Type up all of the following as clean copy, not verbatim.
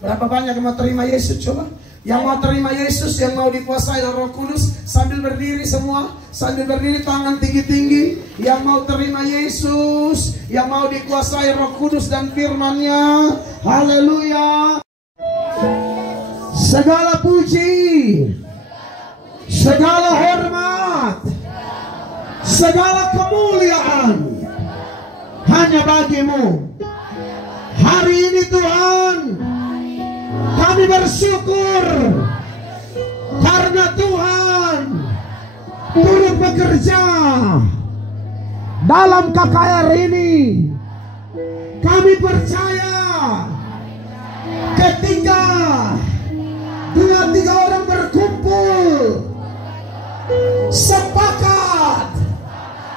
Berapa banyak yang mau terima Yesus? Coba. Yang mau terima Yesus, yang mau dikuasai oleh Roh Kudus, sambil berdiri semua, sambil berdiri tangan tinggi-tinggi. Yang mau terima Yesus, yang mau dikuasai Roh Kudus dan firman-Nya. Haleluya. Segala puji, segala hormat, segala kemuliaan hanya bagimu. Hari ini Tuhan, kami bersyukur karena Tuhan turut bekerja dalam KKR ini. Kami percaya ketika 2-3 orang berkumpul sepakat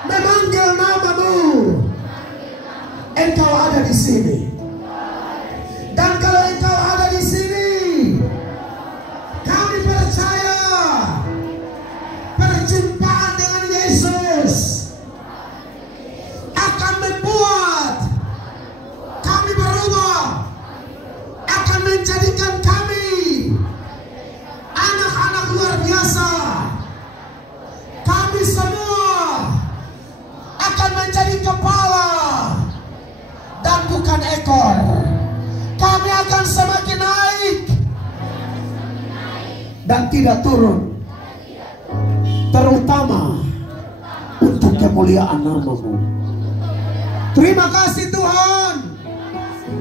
memanggil namamu, Engkau ada di sini. Dan kalau Engkau ada di sini, kami percaya perjumpaan dengan Yesus akan membuat kami berubah, akan menjadikan kami anak-anak luar biasa. Kami semua akan menjadi kepala dan bukan ekor. Kami akan semakin naik dan tidak turun, terutama untuk kemuliaan nama-Mu. Terima kasih Tuhan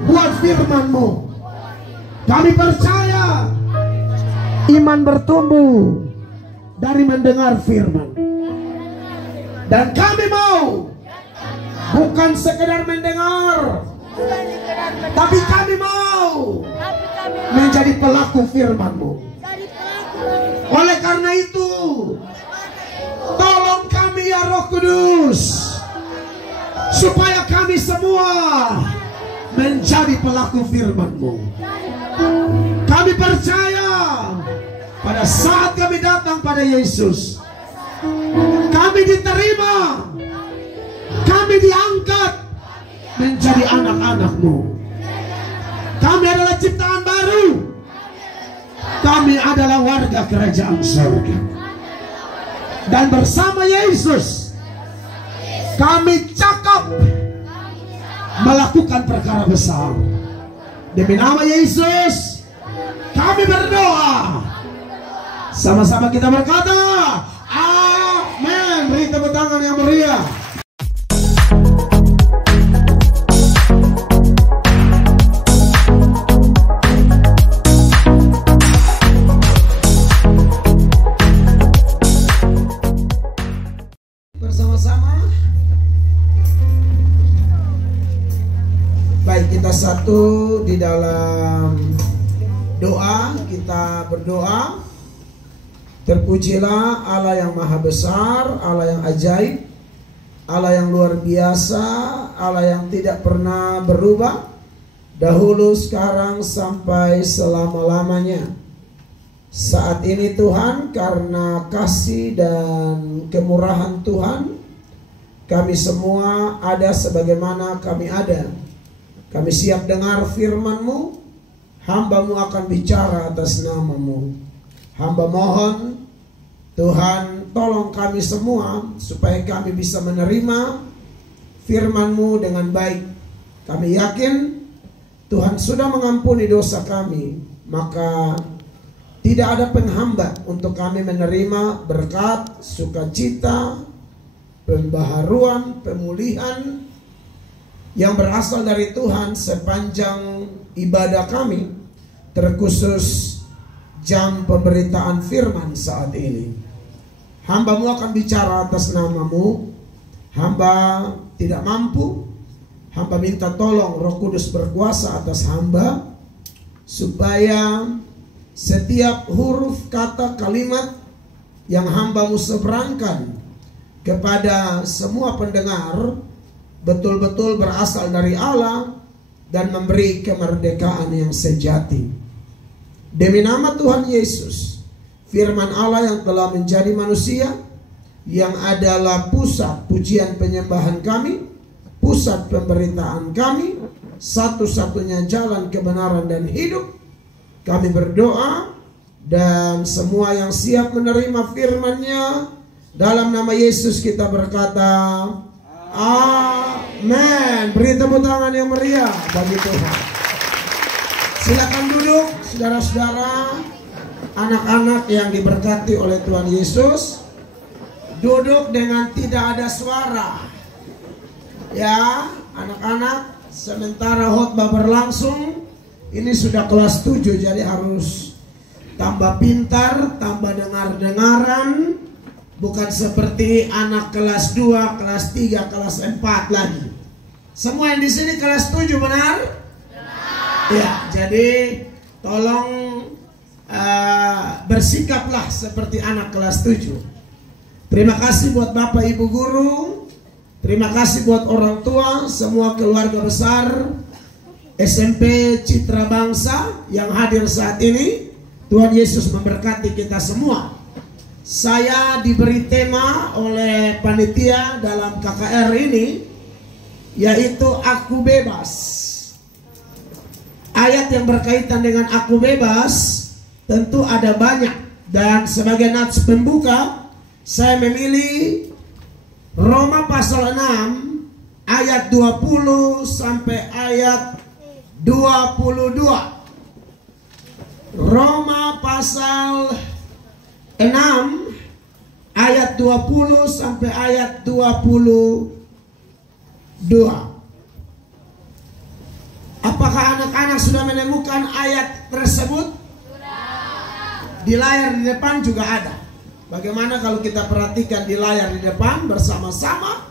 buat firman-Mu. Kami percaya iman bertumbuh dari mendengar firman. Dan kami mau bukan sekedar mendengar, tapi kami mau menjadi pelaku firman-Mu. Oleh karena itu, tolong kami ya Roh Kudus, supaya kami semua menjadi pelaku firman-Mu. Kami percaya pada saat kami datang pada Yesus, kami diterima, kami diangkat menjadi anak-anak-Mu. Kami adalah ciptaan baru. Kami adalah warga kerajaan surga. Dan bersama Yesus kami cakap melakukan perkara besar. Demi nama Yesus kami berdoa. Sama-sama kita berkata amin. Beri tepuk tangan yang meriah. Bersama-sama. Baik, kita satu di dalam doa. Kita berdoa. Terpujilah Allah yang maha besar, Allah yang ajaib, Allah yang luar biasa, Allah yang tidak pernah berubah, dahulu, sekarang, sampai selama-lamanya. Saat ini Tuhan, karena kasih dan kemurahan Tuhan, kami semua ada sebagaimana kami ada. Kami siap dengar firman-Mu. Hamba-Mu akan bicara atas nama-Mu. Hamba mohon Tuhan, tolong kami semua supaya kami bisa menerima firman-Mu dengan baik. Kami yakin Tuhan sudah mengampuni dosa kami, maka tidak ada penghambat untuk kami menerima berkat, sukacita, pembaharuan, pemulihan yang berasal dari Tuhan sepanjang ibadah kami, terkhusus jam pemberitaan firman saat ini. Hamba-Mu akan bicara atas nama-Mu. Hamba tidak mampu. Hamba minta tolong Roh Kudus berkuasa atas hamba, supaya setiap huruf, kata, kalimat yang hamba-Mu seberangkan kepada semua pendengar betul-betul berasal dari Allah dan memberi kemerdekaan yang sejati. Demi nama Tuhan Yesus, firman Allah yang telah menjadi manusia, yang adalah pusat pujian penyembahan kami, pusat pemberitaan kami, satu-satunya jalan kebenaran dan hidup. Kami berdoa dan semua yang siap menerima firman-Nya, dalam nama Yesus kita berkata amin. Beri tepuk tangan yang meriah bagi Tuhan. Silakan duduk saudara-saudara, anak-anak yang diberkati oleh Tuhan Yesus. Duduk dengan tidak ada suara. Ya, anak-anak, sementara khotbah berlangsung, ini sudah kelas 7, jadi harus tambah pintar, tambah dengar-dengaran. Bukan seperti anak kelas 2, kelas 3, kelas 4 lagi. Semua yang di sini kelas 7, benar? Ya, jadi tolong bersikaplah seperti anak kelas 7. Terima kasih buat Bapak Ibu Guru. Terima kasih buat orang tua, semua keluarga besar SMP Citra Bangsa yang hadir saat ini. Tuhan Yesus memberkati kita semua. Saya diberi tema oleh panitia dalam KKR ini, yaitu Aku Bebas. Ayat yang berkaitan dengan Aku Bebas tentu ada banyak, dan sebagai nats pembuka saya memilih Roma pasal 6 ayat 20 sampai ayat 22. Roma pasal 6 ayat 20 sampai ayat 22. Apakah anak-anak sudah menemukan ayat tersebut? Di layar di depan juga ada. Bagaimana kalau kita perhatikan di layar di depan bersama-sama,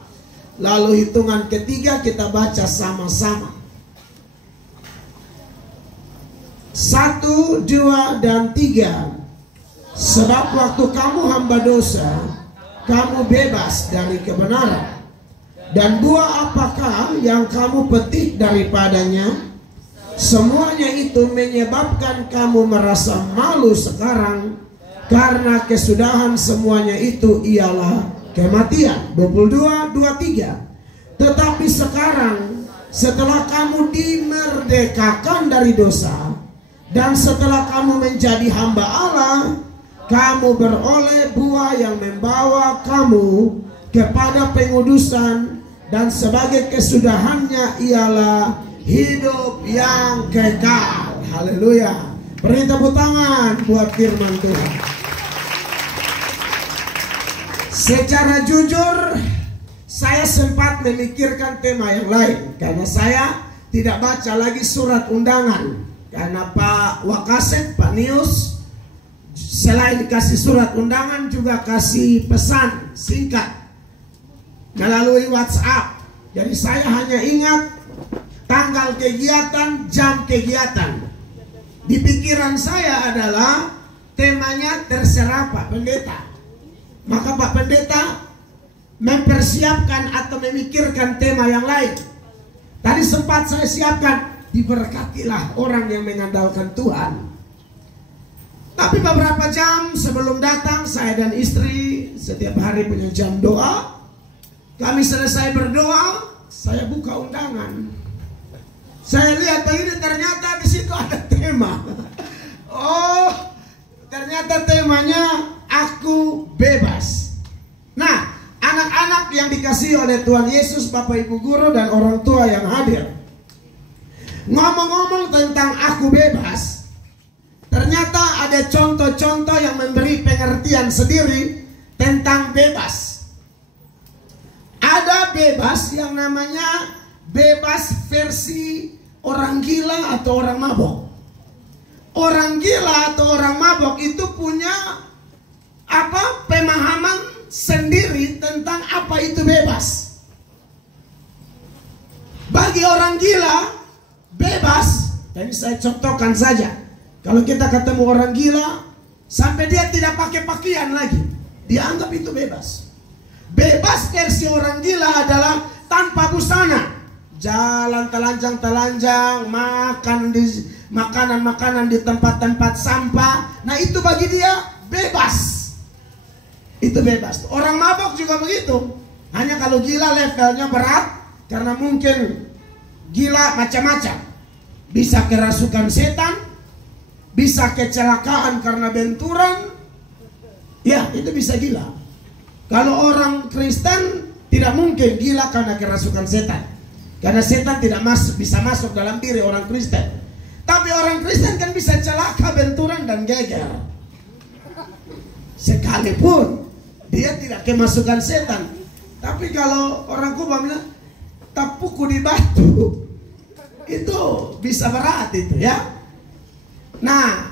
lalu hitungan ketiga kita baca sama-sama. 1, 2, dan 3. Sebab waktu kamu hamba dosa, kamu bebas dari kebenaran. Dan buah apakah yang kamu petik daripadanya? Semuanya itu menyebabkan kamu merasa malu sekarang, karena kesudahan semuanya itu ialah kematian. 22, 23. Tetapi sekarang, setelah kamu dimerdekakan dari dosa, dan setelah kamu menjadi hamba Allah, kamu beroleh buah yang membawa kamu kepada pengudusan, dan sebagai kesudahannya ialah hidup yang kekal. Haleluya. Beri tepuk tangan buat firman Tuhan. Secara jujur, saya sempat memikirkan tema yang lain, karena saya tidak baca lagi surat undangan. Karena Pak Wakaset, Pak Nius, selain kasih surat undangan juga kasih pesan singkat melalui WhatsApp. Jadi saya hanya ingat tanggal kegiatan, jam kegiatan. Di pikiran saya adalah temanya terserah Pak Pendeta. Maka Pak Pendeta mempersiapkan atau memikirkan tema yang lain. Tadi sempat saya siapkan, diberkatilah orang yang mengandalkan Tuhan. Tapi beberapa jam sebelum datang, saya dan istri setiap hari punya jam doa. Kami selesai berdoa, saya buka undangan. Saya lihat begini, ternyata di situ ada tema. Oh, ternyata temanya Aku Bebas. Nah, anak-anak yang dikasihi oleh Tuhan Yesus, Bapak Ibu Guru dan orang tua yang hadir, ngomong-ngomong tentang Aku Bebas, ternyata ada contoh-contoh yang memberi pengertian sendiri tentang bebas. Ada bebas yang namanya bebas versi orang gila atau orang mabok. Orang gila atau orang mabok itu punya pemahaman sendiri tentang apa itu bebas. Bagi orang gila, bebas, dan saya contohkan saja. Kalau kita ketemu orang gila, sampai dia tidak pakai pakaian lagi, dianggap itu bebas. Bebas versi orang gila adalah tanpa busana, jalan telanjang-telanjang, makan di makanan-makanan di tempat-tempat sampah. Nah, itu bagi dia bebas. Itu bebas. Orang mabok juga begitu. Hanya kalau gila levelnya berat, karena mungkin gila macam-macam. Bisa kerasukan setan, bisa kecelakaan karena benturan. Ya, itu bisa gila. Kalau orang Kristen tidak mungkin gila karena kerasukan setan. Karena setan tidak bisa masuk dalam diri orang Kristen. Tapi orang Kristen kan bisa celaka, benturan, dan geger. Sekalipun dia tidak kemasukan setan. Tapi kalau orang Kuba bilang tapuku di batu, itu bisa berat itu ya. Nah,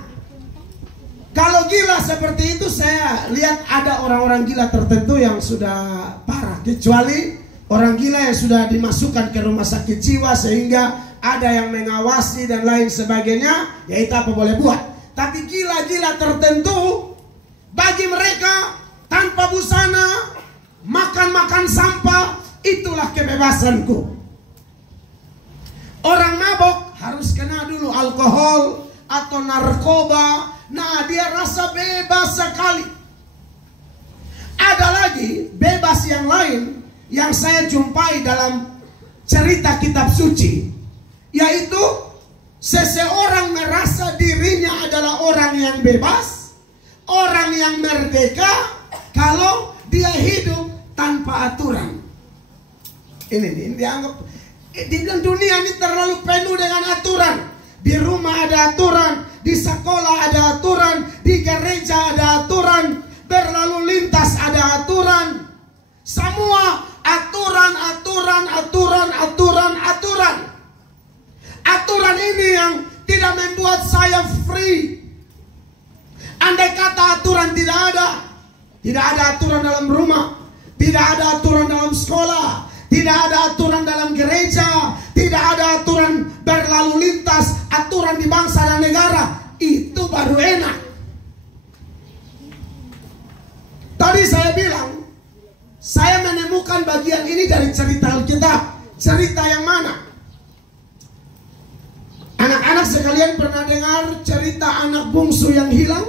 kalau gila seperti itu, saya lihat ada orang-orang gila tertentu yang sudah parah. Kecuali orang gila yang sudah dimasukkan ke rumah sakit jiwa sehingga ada yang mengawasi dan lain sebagainya, ya itu apa boleh buat. Tapi gila-gila tertentu, bagi mereka tanpa busana, makan-makan sampah, itulah kebebasanku. Orang mabok harus kena dulu alkohol atau narkoba. Nah, dia rasa bebas sekali. Ada lagi bebas yang lain yang saya jumpai dalam cerita kitab suci, yaitu seseorang merasa dirinya adalah orang yang bebas, orang yang merdeka kalau dia hidup tanpa aturan. Ini dianggap, dibilang dunia ini terlalu penuh dengan aturan. Di rumah ada aturan, di sekolah ada aturan, di gereja ada aturan, berlalu lintas ada aturan. Semua aturan. Aturan ini yang tidak membuat saya free. Andai kata aturan tidak ada aturan dalam rumah, tidak ada aturan dalam sekolah, tidak ada aturan dalam gereja, tidak ada aturan berlalu lintas, aturan di bangsa dan negara, itu baru enak. Tadi saya bilang, saya menemukan bagian ini dari cerita Alkitab. Cerita yang mana? Anak-anak sekalian pernah dengar cerita anak bungsu yang hilang?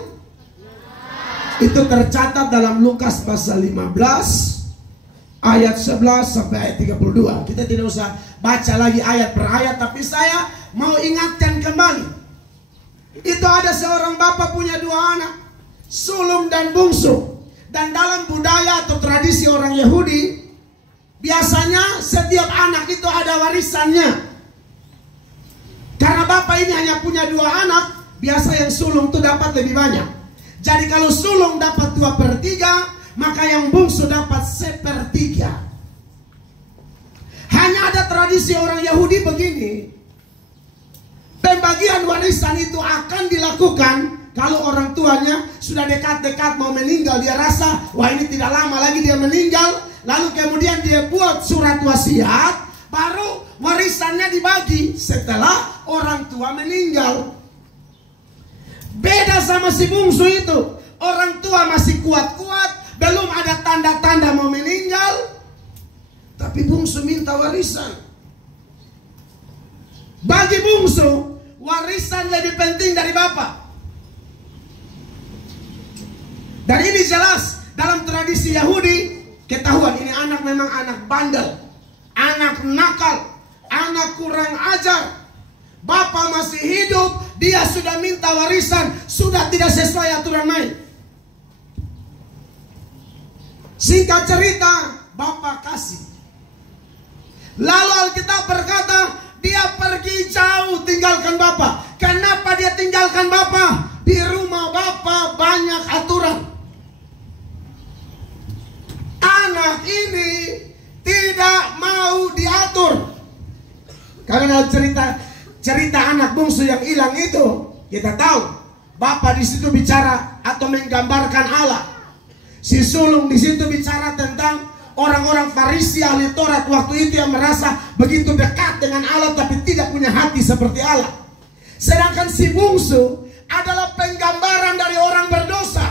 Itu tercatat dalam Lukas pasal 15 ayat 11 sampai ayat 32. Kita tidak usah baca lagi ayat per ayat, tapi saya mau ingatkan kembali. Itu ada seorang bapak punya 2 anak, sulung dan bungsu. Dan dalam budaya atau tradisi orang Yahudi, biasanya setiap anak itu ada warisannya. Karena bapak ini hanya punya 2 anak, biasa yang sulung itu dapat lebih banyak. Jadi kalau sulung dapat 2/3, maka yang bungsu dapat 1/3. Hanya ada tradisi orang Yahudi begini. Pembagian warisan itu akan dilakukan kalau orang tuanya sudah dekat-dekat mau meninggal. Dia rasa, wah ini tidak lama lagi dia meninggal. Lalu kemudian dia buat surat wasiat, baru warisannya dibagi setelah orang tua meninggal. Beda sama si bungsu itu. Orang tua masih kuat-kuat, belum ada tanda-tanda mau meninggal, tapi bungsu minta warisan. Bagi bungsu, warisan lebih penting dari bapak. Dan ini jelas dalam tradisi Yahudi, ketahuan ini anak memang anak bandel, anak nakal, anak kurang ajar. Bapak masih hidup, dia sudah minta warisan, sudah tidak sesuai aturan main. Singkat cerita, bapak kasih. Lalu Alkitab berkata, dia pergi jauh tinggalkan bapak. Kenapa dia tinggalkan bapak? Di rumah bapak banyak aturan. Anak ini tidak mau diatur. Karena cerita anak bungsu yang hilang itu, kita tahu bapak di situ bicara atau menggambarkan Allah. Si sulung di situ bicara tentang orang-orang Farisi ahli Taurat waktu itu yang merasa begitu dekat dengan Allah tapi tidak punya hati seperti Allah. Sedangkan si bungsu adalah penggambaran dari orang berdosa.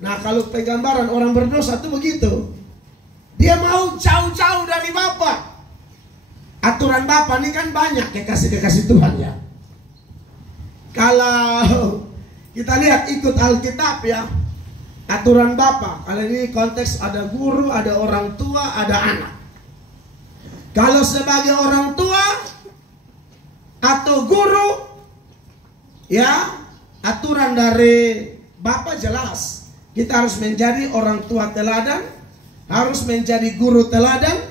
Nah, kalau penggambaran orang berdosa itu begitu. Dia mau jauh-jauh dari bapak. Aturan bapak ini kan banyak kekasih-kekasih Tuhan ya. Kalau kita lihat ikut Alkitab ya, aturan bapak, kalau ini konteks ada guru, ada orang tua, ada anak. Kalau sebagai orang tua atau guru, ya aturan dari Bapak jelas. Kita harus menjadi orang tua teladan, harus menjadi guru teladan,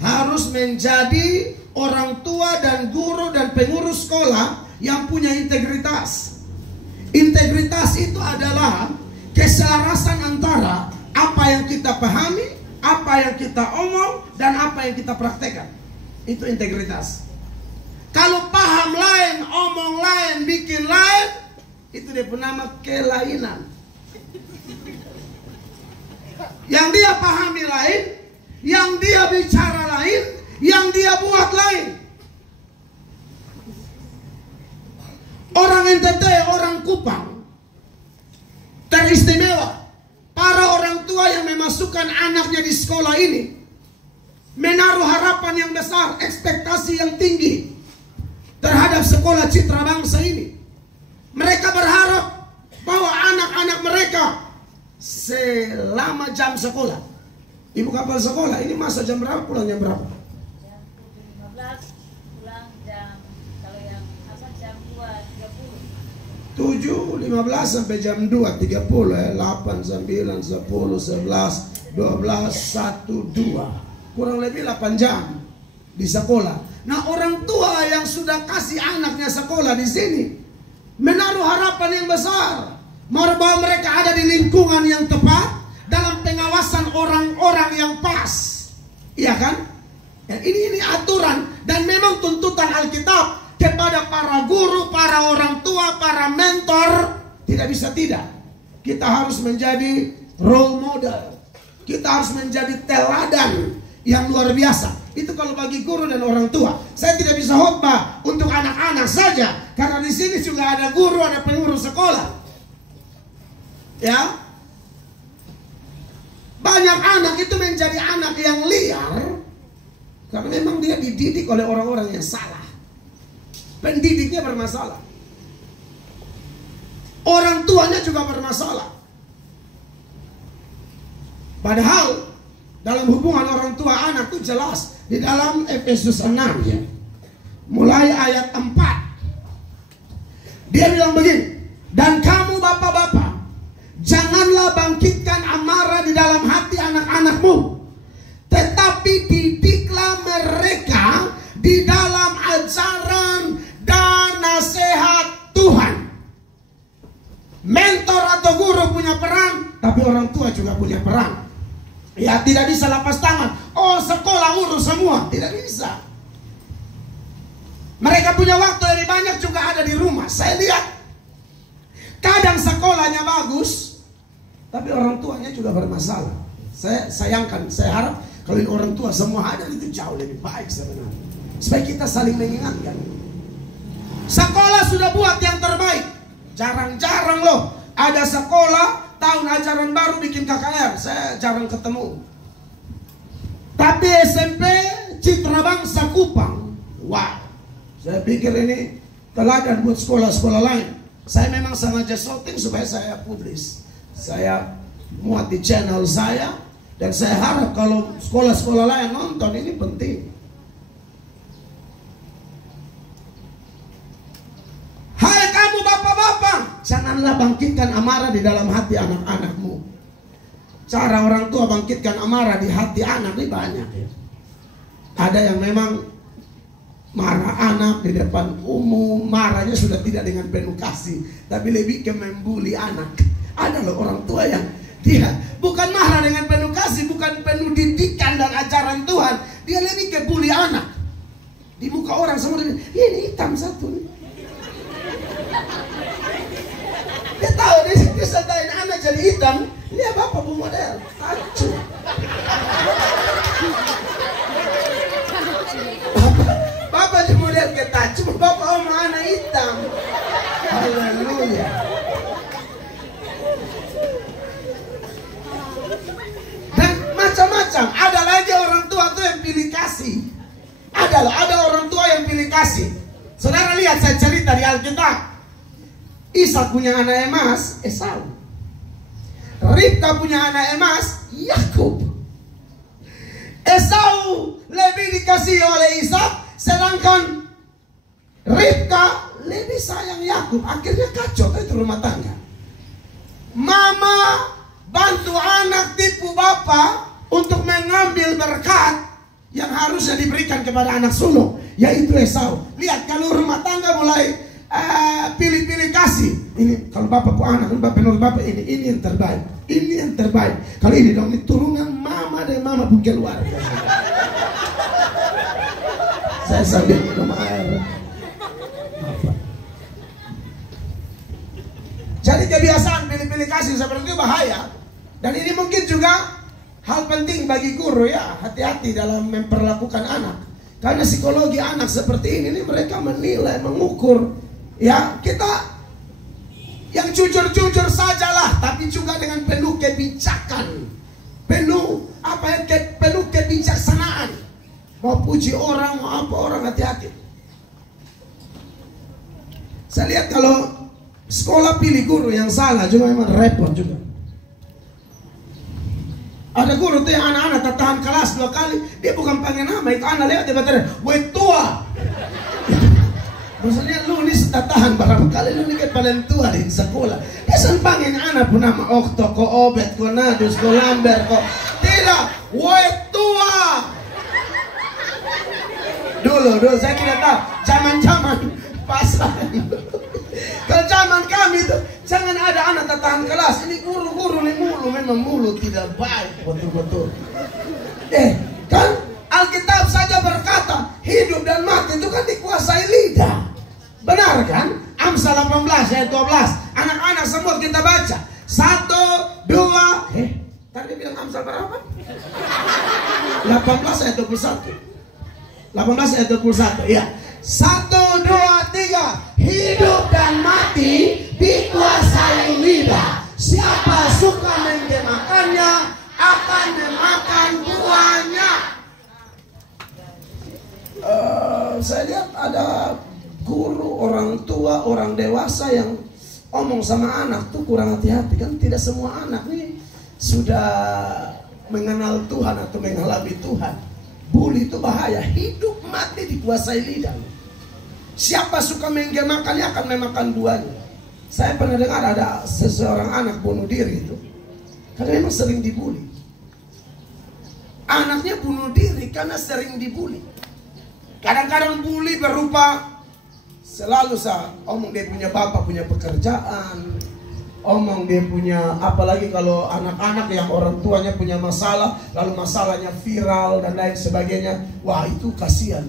harus menjadi orang tua dan guru dan pengurus sekolah yang punya integritas. Integritas itu adalah keselarasan antara apa yang kita pahami, apa yang kita omong, dan apa yang kita praktekkan. Itu integritas. Kalau paham lain, omong lain, bikin lain, itu dia bernama kelainan. Yang dia pahami lain, yang dia bicara lain, yang dia buat lain. Orang NTT, orang Kupang teristimewa. Para orang tua yang memasukkan anaknya di sekolah ini menaruh harapan yang besar, ekspektasi yang tinggi terhadap sekolah Citra Bangsa ini. Mereka berharap bahwa anak-anak mereka selama jam sekolah, ibu kapal sekolah ini masa jam berapa, pulang jam berapa? Jam 7.15, pulang jam, kalau yang apa jam 2.30. 7.15 sampai jam 2.30 ya. 8, 9, 10, 11, 12, 1, 2. Kurang lebih 8 jam di sekolah. Nah, orang tua yang sudah kasih anaknya sekolah di sini menaruh harapan yang besar bahwa mereka ada di lingkungan yang tepat, dalam pengawasan orang-orang yang pas. Iya kan? Ya, ini aturan dan memang tuntutan Alkitab kepada para guru, para orang tua, para mentor. Tidak bisa tidak. Kita harus menjadi role model. Kita harus menjadi teladan yang luar biasa. Itu kalau bagi guru dan orang tua. Saya tidak bisa khotbah untuk anak-anak saja, karena di sini juga ada guru, ada pengurus sekolah. Ya, banyak anak itu menjadi anak yang liar karena memang dia dididik oleh orang-orang yang salah. Pendidiknya bermasalah, orang tuanya juga bermasalah. Padahal dalam hubungan orang tua anak itu jelas di dalam Efesus 6 ya, mulai ayat 4. Dia bilang begini, dan kamu bapak-bapak, janganlah bangkitkan amarah di dalam hati anak-anakmu, tetapi didiklah mereka di dalam ajaran dan nasihat Tuhan. Mentor atau guru punya peran, tapi orang tua juga punya peran. Ya, tidak bisa lepas tangan. Oh, sekolah urus semua, tidak bisa. Mereka punya waktu lebih banyak juga ada di rumah. Saya lihat kadang sekolahnya bagus, tapi orang tuanya juga bermasalah. Saya sayangkan, saya harap kalau orang tua semua ada itu jauh lebih baik sebenarnya. Supaya kita saling mengingatkan. Sekolah sudah buat yang terbaik. Jarang-jarang loh ada sekolah tahun ajaran baru bikin KKR. Saya jarang ketemu. Tapi SMP Citra Bangsa Kupang, wah, saya pikir ini teladan buat sekolah-sekolah lain. Saya memang sengaja shooting supaya saya publish. Saya muat di channel saya, dan saya harap kalau sekolah-sekolah lain nonton, ini penting. Hai kamu bapak-bapak, janganlah bangkitkan amarah di dalam hati anak-anakmu. Cara orang tua bangkitkan amarah di hati anak ini banyak ya. Ada yang memang marah anak di depan umum, marahnya sudah tidak dengan penuh kasih, tapi lebih ke membuli anak. Ada loh orang tua yang dia bukan marah dengan penuh kasih, bukan penuh didikan dan ajaran Tuhan, dia lebih ke bully anak. Di muka orang semua dia, ini hitam satu nih. Dia tahu dia disertain anak jadi hitam, dia bapak bu model, tacu. Bapak di model ke tacu, bapak omong anak hitam. Haleluya. Dan macam-macam. Ada lagi orang tua tuh yang pilih kasih. Ada orang tua yang pilih kasih. Saudara lihat, saya cerita di Alkitab. Ishak punya anak emas, Esau. Ribka punya anak emas, Yakub. Esau lebih dikasihi oleh Ishak, sedangkan Ribka lebih sayang Yakub. Akhirnya kacau itu rumah tangga. Mama bantu anak tipu bapak untuk mengambil berkat yang harusnya diberikan kepada anak sulung, yaitu Esau. Lihat, kalau rumah tangga mulai pilih-pilih kasih. Ini kalau bapak pu anak, menurut bapak ini yang terbaik. Ini yang terbaik. Kalau ini dong, ini turunan mama dan mama pun keluar. Saya sambil minum air. Jadi kebiasaan pilih-pilih kasih seperti itu bahaya. Dan ini mungkin juga hal penting bagi guru, ya. Hati-hati dalam memperlakukan anak. Karena psikologi anak seperti ini mereka menilai, mengukur. Ya, kita yang jujur-jujur sajalah, tapi juga dengan penuh kebijakan. Penuh kebijaksanaan. Mau puji orang, mau apa orang, hati-hati. Saya lihat kalau sekolah pilih guru yang salah juga memang repot juga. Ada guru tuh yang anak-anak tak tahan kelas 2 kali, dia bukan panggil nama, itu anak lewat dia bertanya, "Woi tua." Maksudnya lu ini tak tahan berapa kali, lu ini kan paling tua di sekolah. Dia panggil anak pun nama Okto, ko Obet, ko Nadus, ko Lamber, ko tidak, "Woi tua." Dulu saya tidak tahu, zaman-zaman pasar. Kalau zaman kami itu jangan ada anak tak tahan kelas. Ini guru-guru ini memang mulu tidak baik betul-betul. Kan Alkitab saja berkata hidup dan mati itu kan dikuasai lidah. Benar kan? Amsal 18 ayat 12. Anak-anak semua kita baca. 1, 2. Tadi bilang Amsal berapa? 18 ayat 21. 18 ayat 21. Ya. 1, 2, 3. Hidup dan mati dikuasai lidah. Siapa suka menggemakannya akan memakan buahnya. Saya lihat ada guru, orang tua, orang dewasa yang omong sama anak tuh kurang hati-hati. Kan tidak semua anak nih sudah mengenal Tuhan atau mengalami Tuhan. Bully itu bahaya. Hidup mati dikuasai lidah. Siapa suka menggemakannya akan memakan buahnya. Saya pernah dengar ada seseorang anak bunuh diri itu karena memang sering dibully. Anaknya bunuh diri karena sering dibully. Kadang-kadang bully berupa selalu omong dia punya bapak punya pekerjaan, omong dia punya, apalagi kalau anak-anak yang orang tuanya punya masalah, lalu masalahnya viral dan lain sebagainya. Wah, itu kasihan.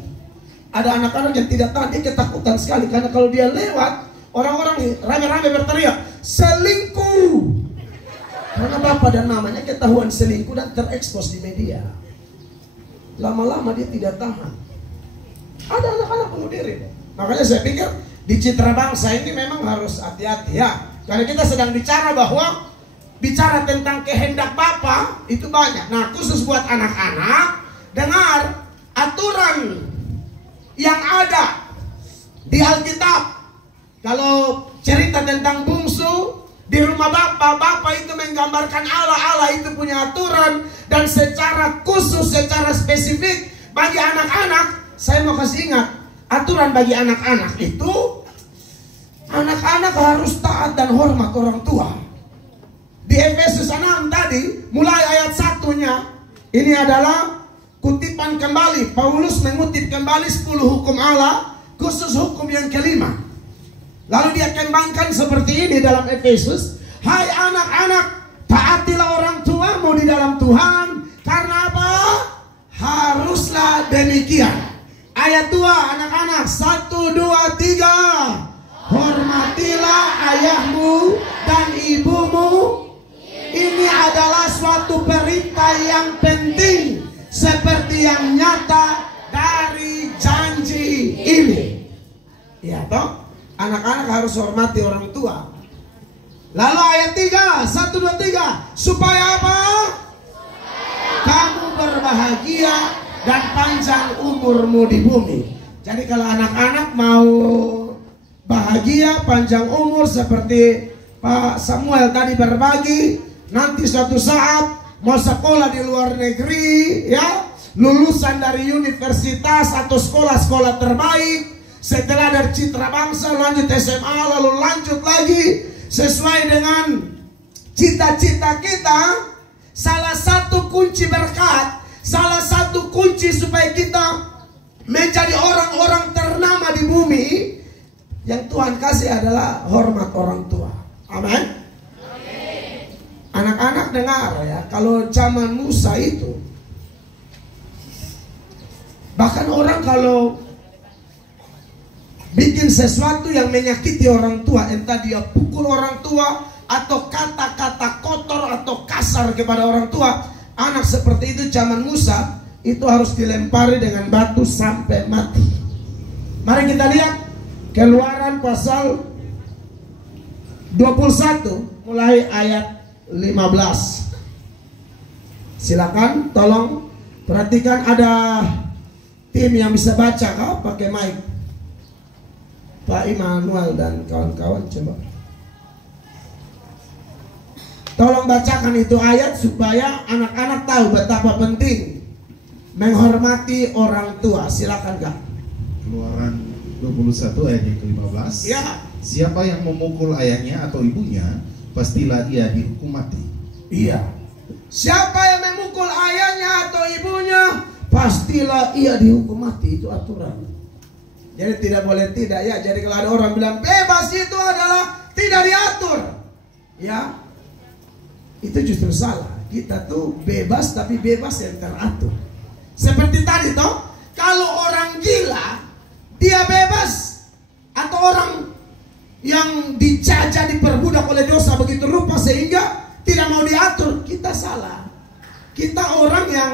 Ada anak-anak yang tidak tahan, dia ketakutan sekali karena kalau dia lewat, orang-orang rame-rame berteriak selingkuh. Karena bapak dan mamanya ketahuan selingkuh dan terekspos di media. Lama-lama dia tidak tahan. Ada anak-anak bunuh diri. Makanya saya pikir di Citra Bangsa ini memang harus hati-hati ya. Karena kita sedang bicara bahwa bicara tentang kehendak Bapa itu banyak. Nah, khusus buat anak-anak, dengar aturan yang ada di Alkitab. Kalau cerita tentang bungsu di rumah Bapa itu menggambarkan Allah itu punya aturan. Dan secara khusus, secara spesifik bagi anak-anak, saya mau kasih ingat, aturan bagi anak-anak itu, anak-anak harus taat dan hormat orang tua. Di Efesus 6 tadi, mulai ayat 1-nya, ini adalah kutipan kembali. Paulus mengutip kembali 10 hukum Allah, khusus hukum yang kelima. Lalu dia kembangkan seperti ini dalam Efesus. Hai anak-anak, taatilah orang tuamu di dalam Tuhan. Karena apa? Haruslah demikian. Ayat 2 anak-anak, 1, 2, 3. Hormatilah ayahmu dan ibumu. Ini adalah suatu perintah yang penting, seperti yang nyata dari janji ini. Ya toh, anak-anak harus hormati orang tua. Lalu ayat 3, 1, 2, 3. Supaya apa? Kamu berbahagia dan panjang umurmu di bumi. Jadi kalau anak-anak mau bahagia, panjang umur seperti Pak Samuel tadi berbagi, nanti suatu saat mau sekolah di luar negeri, ya, lulusan dari universitas atau sekolah-sekolah terbaik, setelah dari Citra Bangsa lanjut SMA, lalu lanjut lagi sesuai dengan cita-cita kita. Salah satu kunci berkat, salah satu kunci supaya kita menjadi orang-orang ternama di bumi yang Tuhan kasih adalah hormat orang tua. Amin. Anak-anak dengar ya, kalau zaman Musa itu, bahkan orang kalau bikin sesuatu yang menyakiti orang tua, entah dia pukul orang tua atau kata-kata kotor atau kasar kepada orang tua, anak seperti itu zaman Musa itu harus dilempari dengan batu sampai mati. Mari kita lihat Keluaran pasal 21 mulai ayat 15. Silakan tolong perhatikan, ada tim yang bisa baca kah pakai mic? Pak Immanuel dan kawan-kawan coba. Tolong bacakan itu ayat supaya anak-anak tahu betapa penting menghormati orang tua. Silakan Kak. Keluaran 21 ayat yang ke-15. Ya. Siapa yang memukul ayahnya atau ibunya, pastilah ia dihukum mati. Iya. Siapa yang memukul ayahnya atau ibunya, pastilah ia dihukum mati. Itu aturan. Jadi tidak boleh tidak ya. Jadi kalau ada orang bilang bebas, itu adalah tidak diatur. Ya. Itu justru salah. Kita tuh bebas, tapi bebas yang teratur. Seperti tadi toh, kalau orang gila dia bebas, atau orang yang dijajah diperbudak oleh dosa begitu rupa sehingga tidak mau diatur, kita salah. Kita orang yang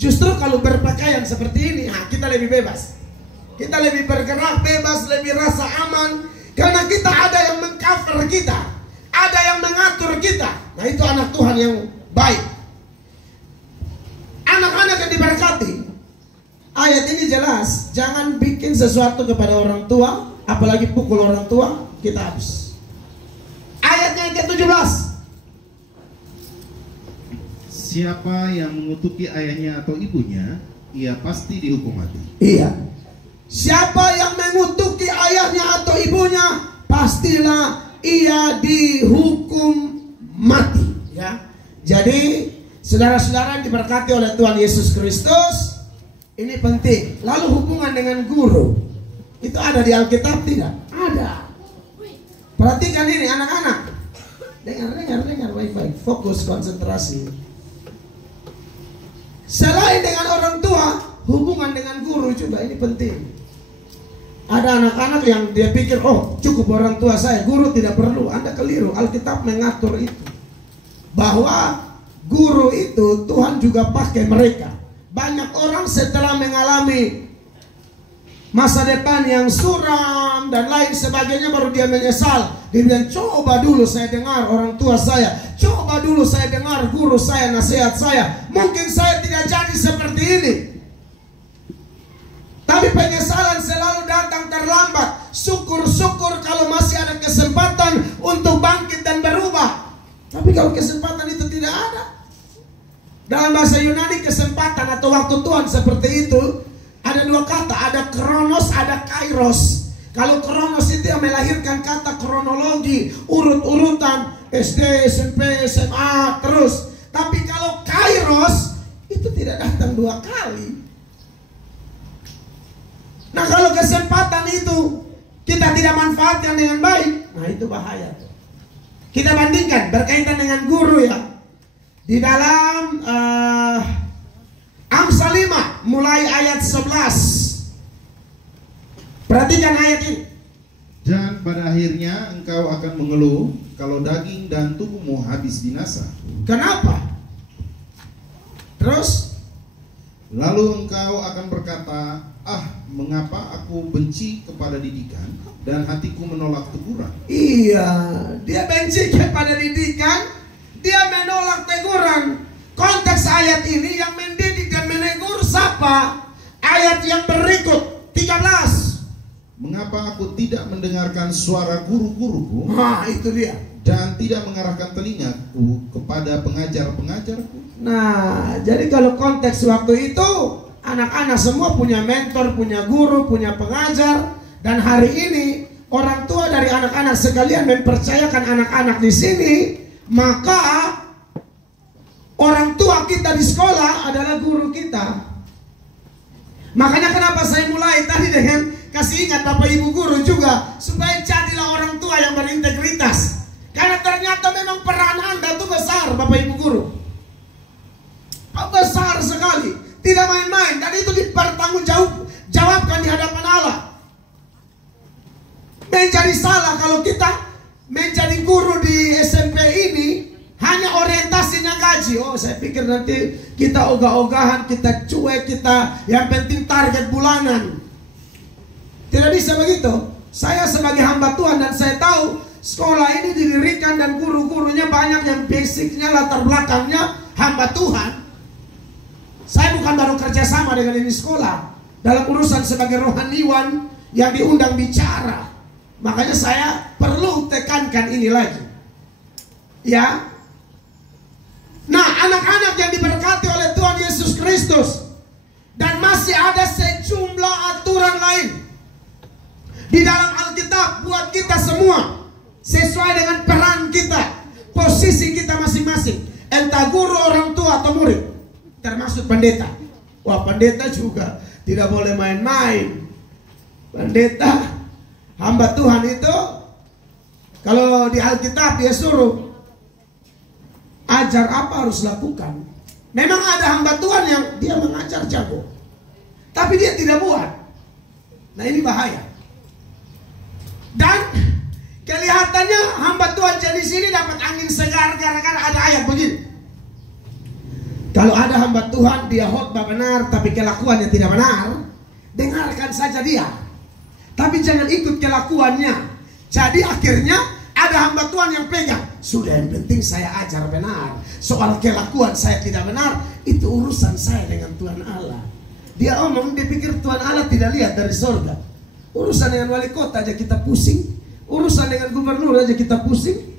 justru kalau berpakaian seperti ini, kita lebih bebas. Kita lebih bergerak bebas, lebih rasa aman, karena kita ada yang mengcover kita, ada yang mengatur kita. Nah itu anak Tuhan yang baik. Anak-anak yang diberkati, ayat ini jelas, jangan bikin sesuatu kepada orang tua, apalagi pukul orang tua, kita habis. Ayatnya yang ke-17. Siapa yang mengutuki ayahnya atau ibunya, ia pasti dihukum mati. Iya. Siapa yang mengutuki ayahnya atau ibunya, pastilah ia dihukum mati. Ya. Jadi saudara-saudara yang diberkati oleh Tuhan Yesus Kristus, ini penting. Lalu hubungan dengan guru, itu ada di Alkitab tidak? Ada. Perhatikan ini anak-anak. Dengar baik-baik. Fokus, konsentrasi. Selain dengan orang tua, hubungan dengan guru juga ini penting. Ada anak-anak yang dia pikir, oh cukup orang tua saya, guru tidak perlu. Anda keliru. Alkitab mengatur itu, bahwa guru itu Tuhan juga pakai mereka. Banyak orang setelah mengalami masa depan yang suram dan lain sebagainya, baru dia menyesal. Dia bilang, coba dulu saya dengar orang tua saya, coba dulu saya dengar guru saya, nasihat saya, mungkin saya tidak jadi seperti ini. Tapi penyesalan selalu datang terlambat. Syukur-syukur kalau masih ada kesempatan untuk bangkit dan berubah. Tapi kalau kesempatan itu tidak ada, dalam bahasa Yunani kesempatan atau waktu Tuhan seperti itu ada dua kata, ada kronos, ada kairos. Kalau kronos itu yang melahirkan kata kronologi, urut-urutan, SD, SMP, SMA, terus. Tapi kalau kairos itu tidak datang dua kali. Nah kalau kesempatan itu kita tidak manfaatkan dengan baik, nah itu bahaya. Kita bandingkan berkaitan dengan guru ya. Di dalam Amsal 5 mulai ayat 11. Perhatikan ayat ini. Dan pada akhirnya engkau akan mengeluh kalau daging dan tubuhmu habis binasa. Kenapa? Terus? Lalu engkau akan berkata, mengapa aku benci kepada didikan dan hatiku menolak teguran? Iya, dia benci kepada didikan, dia menolak teguran. Konteks ayat ini yang mendidik dan menegur siapa? Ayat yang berikut 13. mengapa aku tidak mendengarkan suara guru-guruku Nah, itu dia. dan tidak mengarahkan telingaku kepada pengajar-pengajarku? Nah, jadi kalau konteks waktu itu, anak-anak semua punya mentor, punya guru, punya pengajar. Dan hari ini orang tua dari anak-anak sekalian mempercayakan anak-anak di sini, maka orang tua kita di sekolah adalah guru kita. Makanya kenapa saya mulai tadi dengan kasih ingat Bapak Ibu guru juga, supaya jadilah orang tua yang berintegritas. Karena ternyata memang peran Anda itu besar, Bapak Ibu guru. Besar sekali, tidak main-main, dan itu dipertanggungjawabkan di hadapan Allah. Menjadi salah kalau kita menjadi guru di SMP ini hanya orientasinya gaji. Oh, saya pikir nanti kita ogah-ogahan, kita cuek, kita yang penting target bulanan. Tidak bisa begitu. Saya sebagai hamba Tuhan dan saya tahu sekolah ini didirikan dan guru-gurunya banyak yang basicnya, latar belakangnya hamba Tuhan. Saya bukan baru kerjasama dengan ini sekolah dalam urusan sebagai rohaniwan yang diundang bicara. Makanya saya perlu tekankan ini lagi. Ya. Nah, anak-anak yang diberkati oleh Tuhan Yesus Kristus, dan masih ada sejumlah aturan lain di dalam Alkitab buat kita semua, sesuai dengan peran kita, posisi kita masing-masing. Entah guru, orang tua, atau murid, termasuk pendeta. Wah, pendeta juga tidak boleh main-main. Pendeta, hamba Tuhan itu, kalau di Alkitab dia suruh ajar apa harus lakukan. Memang ada hamba Tuhan yang dia mengajar jago, tapi dia tidak buat. Nah, ini bahaya. Dan kelihatannya hamba Tuhan jadi sini dapat angin segar gara-gara ada ayat begini. Kalau ada hamba Tuhan dia khotbah benar tapi kelakuannya tidak benar, dengarkan saja dia, tapi jangan ikut kelakuannya. Jadi akhirnya ada hamba Tuhan yang pegang, sudah yang penting saya ajar benar, soal kelakuan saya tidak benar, itu urusan saya dengan Tuhan Allah. Dia omong, dia pikir Tuhan Allah tidak lihat dari sorga. Urusan dengan wali kota aja kita pusing, urusan dengan gubernur aja kita pusing.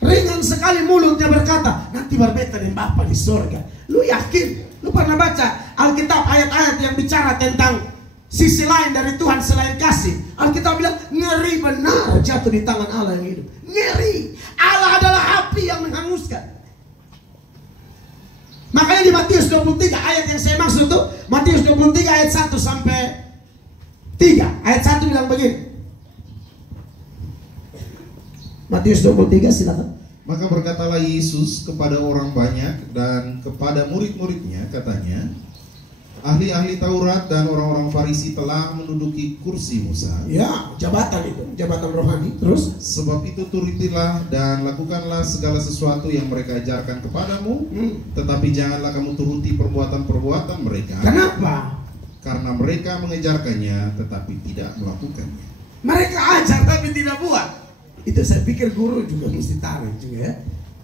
Ringan sekali mulutnya berkata, nanti berbeda dengan Bapa di sorga. Lu yakin? Lu pernah baca Alkitab ayat-ayat yang bicara tentang sisi lain dari Tuhan selain kasih? Alkitab bilang ngeri benar jatuh di tangan Allah yang hidup. Ngeri. Allah adalah api yang menghanguskan. Makanya di Matius 23 ayat yang saya maksud tuh, Matius 23 ayat 1 sampai 3. Ayat 1 bilang begini. Matius 23 silakan. Maka berkatalah Yesus kepada orang banyak dan kepada murid-muridnya, katanya, ahli-ahli Taurat dan orang-orang Farisi telah menduduki kursi Musa. Ya, jabatan itu, jabatan rohani. Terus, sebab itu turutilah dan lakukanlah segala sesuatu yang mereka ajarkan kepadamu, tetapi janganlah kamu turuti perbuatan-perbuatan mereka. Kenapa? Karena mereka mengejarkannya tetapi tidak melakukannya. Mereka ajar tapi tidak buat. Itu saya pikir guru juga mesti tarik juga ya.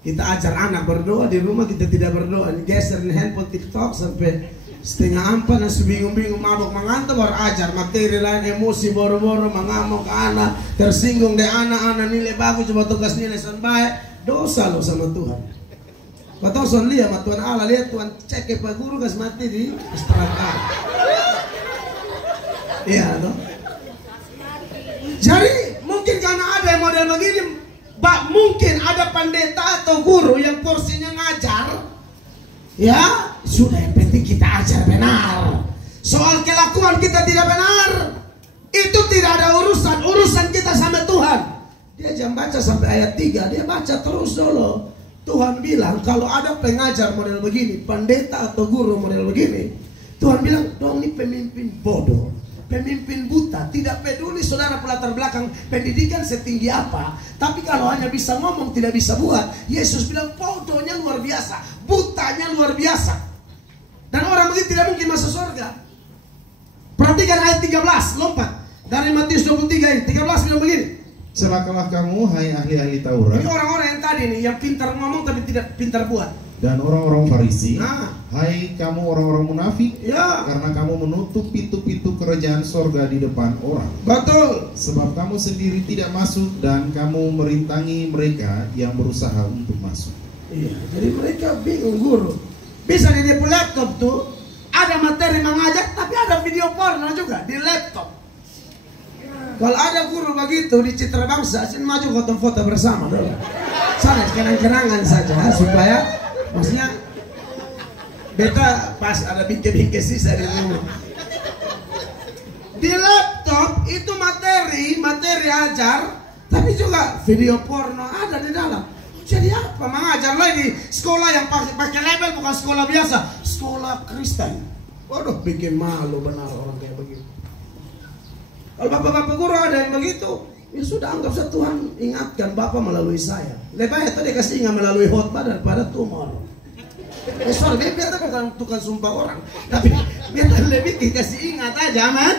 Kita ajar anak berdoa di rumah, kita tidak berdoa, geserin handphone TikTok sampai setengah 4 dan sebingung-bingung mabuk mengantuk, baru ajar materi lain, emosi boro-boro mengamuk ke anak, tersinggung deh anak-anak nilai bagus, coba tugas nilai sampai dosa lo sama Tuhan. Kau tahu son lihat sama Tuhan Allah, lihat Tuhan cek ke Pak Guru kas mati di istirahat. Iya toh. Jadi mungkin karena ada yang model begini, mungkin ada pendeta atau guru yang porsinya ngajar, ya sudah yang penting kita ajar benar. Soal kelakuan kita tidak benar, itu tidak ada urusan kita sama Tuhan. Dia jam baca sampai ayat 3, dia baca terus dulu. Tuhan bilang kalau ada pengajar model begini, pendeta atau guru model begini, Tuhan bilang dong ini pemimpin bodoh, pemimpin buta, tidak peduli saudara latar belakang pendidikan setinggi apa, tapi kalau hanya bisa ngomong tidak bisa buat. Yesus bilang bodohnya luar biasa, butanya luar biasa, dan orang begitu tidak mungkin masuk surga. Perhatikan ayat 13, lompat dari Matius 23 ini. 13 bilang begini, celakalah kamu hai ahli-ahli Taurat. ini orang-orang yang tadi nih, yang pintar ngomong tapi tidak pintar buat. Dan orang-orang Farisi, Nah. hai kamu orang-orang munafik, Ya, karena kamu menutup pintu-pintu kerajaan sorga di depan orang. betul. Sebab kamu sendiri tidak masuk dan kamu merintangi mereka yang berusaha untuk masuk. Iya, jadi mereka bingung guru. Bisa di laptop tuh ada materi mengajar, tapi ada video porno juga di laptop. Kalau ada guru begitu di Citra Bangsa, sini maju foto-foto bersama dulu. Sana kenang-kenangan saja supaya maksudnya beta pas ada bingkai-bingkai sisa di rumah. Di laptop itu materi ajar, tapi juga video porno ada di dalam. Jadi apa mengajar lagi sekolah yang pakai label, bukan sekolah biasa, sekolah Kristen. Waduh, bikin malu benar orang kayak begitu. Kalau bapak-bapak guru ada yang begitu, ya sudah anggap saja Tuhan ingatkan bapak melalui saya. Lebih baik tadi kasih ingat melalui khotbah daripada tumor. Soal biar bukan tukang sumpah orang, tapi biar lebih dikasih ingat aja, man.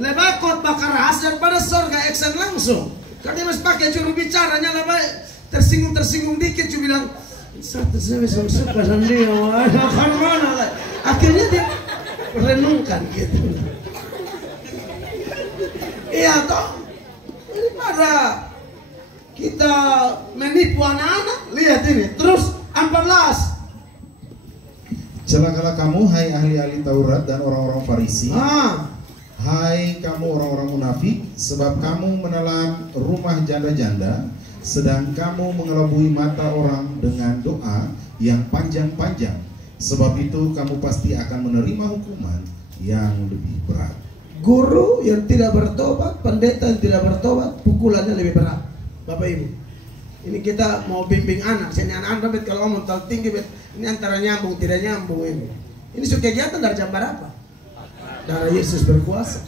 Lebih baik khotbah keras daripada surga action langsung. Karena dia masih pakai juru bicaranya lebih tersinggung dikit cuma bilang satu saya suka sendiri, mana lah. Akhirnya dia renungkan gitu. Iya toh, daripada kita menipu anak-anak, lihat ini. Terus 14. Celakalah kamu, hai ahli-ahli Taurat dan orang-orang Farisi, hai kamu orang-orang munafik, sebab kamu menelan rumah janda-janda, sedang kamu mengelabui mata orang dengan doa yang panjang-panjang. Sebab itu kamu pasti akan menerima hukuman yang lebih berat. Guru yang tidak bertobat, pendeta yang tidak bertobat, pukulannya lebih berat. Bapak Ibu, ini kita mau bimbing anak. Sini anak-anak bet kalau ngomong terlalu tinggi bet, ini antara nyambung tidak nyambung ini. Ini sudah kegiatan dari jam berapa? Darah Yesus berkuasa.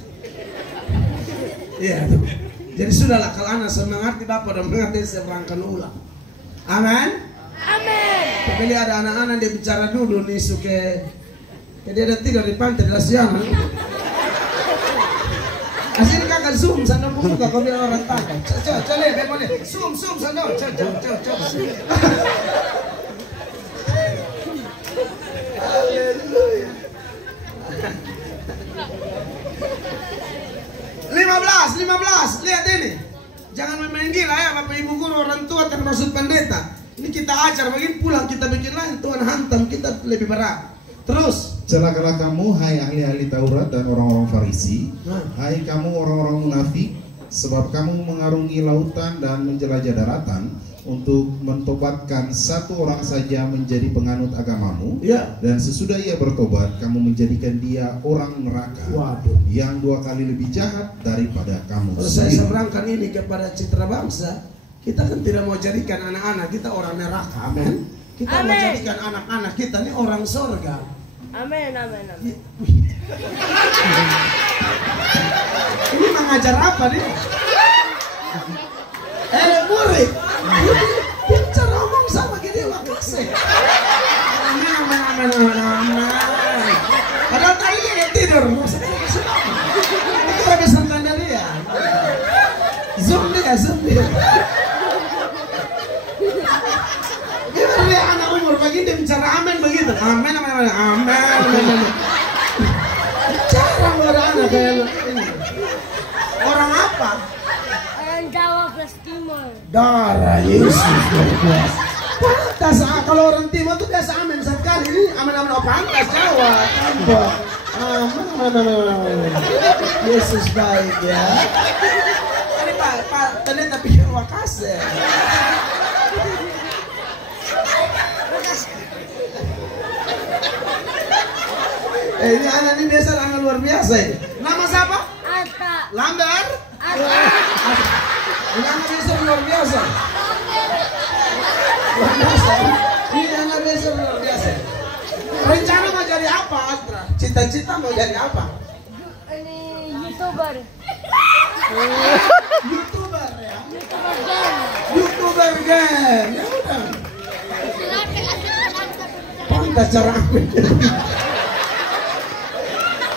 Iya. Jadi sudahlah, kalau anak semangat Bapak dan mengerti, saya berangkat ulang. Amin. Amin. Tapi ada anak-anak dia bicara dulu nih suka, jadi ada tidur di pantai di Lasiana. Asini kakak zoom sana buka kau bilang orang tangga. Coba boleh zoom sana. Coba. Haleluya. 15. Lihat ini. Jangan main gila ya Bapak Ibu guru, orang tua termasuk pendeta. Ini kita ajar begini pulang kita bikin lain, Tuhan hantam kita lebih berat. Terus, celakalah kamu, hai ahli-ahli Taurat dan orang-orang Farisi, hai kamu orang-orang munafik, sebab kamu mengarungi lautan dan menjelajah daratan untuk mentobatkan satu orang saja menjadi penganut agamamu, ya. Dan sesudah ia bertobat, kamu menjadikan dia orang neraka. Waduh. Yang 2 kali lebih jahat daripada kamu Kalau saya sendiri. seberangkan ini kepada Citra Bangsa, kita kan tidak mau jadikan anak-anak kita orang neraka, amin. Kita mau jadikan anak-anak kita ini orang surga. Amin. Ini mengajar apa dia? Murid. Dia bicara ngomong sama gini makasih. Amin. Padahal tadi dia tidur. Kita bisa tanda dia. Zoom dia. Gimana dia anak umur begini dia bicara amin begitu. Amin. Bicara orang anak kayak ini. Orang apa? Orang Jawa plus Timur. Darah Yesus berkuasa. Pantas kalau orang timur tuh biasa amin sekali. Ini amin pantas Jawa. Amin. Yesus baik ya. Ini Pak pendeta pikir makasih. Ini anak ini biasa anak luar biasa ini. Nama siapa? Atta. Lamber? Atta. Ini anak biasa luar biasa. Ini anak biasa luar biasa. Rencana mau jadi apa, Atra? Cita-cita mau jadi apa? Ini YouTuber. YouTuber ya? YouTuber game. YouTuber game. Ya udah. Pantas cara amin.